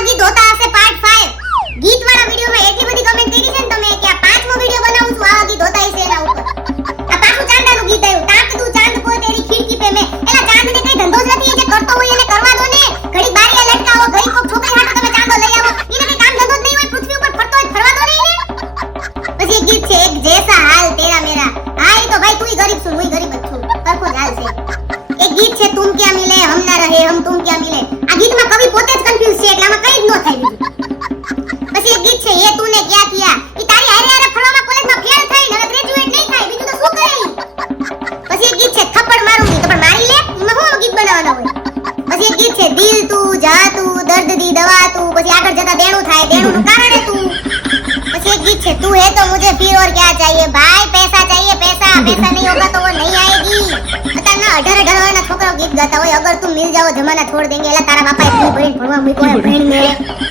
આવા ગીત હોતા હશે પાર્ટ 5 ગીત વાળા વિડિયોમાં એટલી બધી કમેન્ટ કરી છે ને તમે કે આ પાંચમો વિડિયો બનાવું છું આવા ગીત હોતા હશે એના ઉપર આ પાછું ચાંદાનું ગીત આવ્યું તાક તું ચાંદ કો તેરી ખિડકી પે મે એલા ચાંદને કઈ ધંધો જ નથી એ જે કરતો હોય એને કરવા દો ને ઘડી બારીએ લટકાવો ઘડી કોક છોકરી હાટો તમે ચાંદો લઈ આવો એને કઈ કામ ધંધો જ નહીં હોય પૃથ્વી ઉપર ફરતો હોય ફરવા દો ને એને પછી એક ગીત છે એક જેસા હાલ તેરા મેરા હા એ તો ભાઈ તુંય ગરીબ છું હુંય ગરીબ જ છું સરખો જ હાલ છે એક ગીત છે તુમ ક્યાં મિલે હમ ના રહે હમ તુમ ક્યાં મિલે આ ગીતમાં કવિ પોતે જ કન્ફ્યુઝ છે એટલે આમાં કઈ જ ન થાય બીજું પછી એક ગીત છે એ તુને ક્યાં કિયા ઈ તારી હારે હારે ફરવામાં કોલેજમાં ફેલ થઈ ને ગ્રેજ્યુએટ નહીં થાય બીજું તો શું કરે ઈ પછી એક ગીત છે થપ્પડ મારૂંગી તો પણ મારી લે એમાં શું ગીત બનાવવાનો હોય પછી એક ગીત છે દિલ તું જા તું દર્દ દી દવા તું પછી આગળ જતા દેણું થાય દેણુંનું કારણ તું પછી એક ગીત છે તું હે તો મુझे फिर और क्या चाहिए भाई पैसा चाहिए पैसा पैसा नहीं होगा तो वो नहीं आएगी અત્યારના 18 વર્ષના છોકરાઓ ગીત ગાતા હોય અગર તું મિલ જાઓ જમાના છોડ દેંગે એલા તારા બાપાએ ફી ભરીને ભણવા મૂક્યો હે ભણીને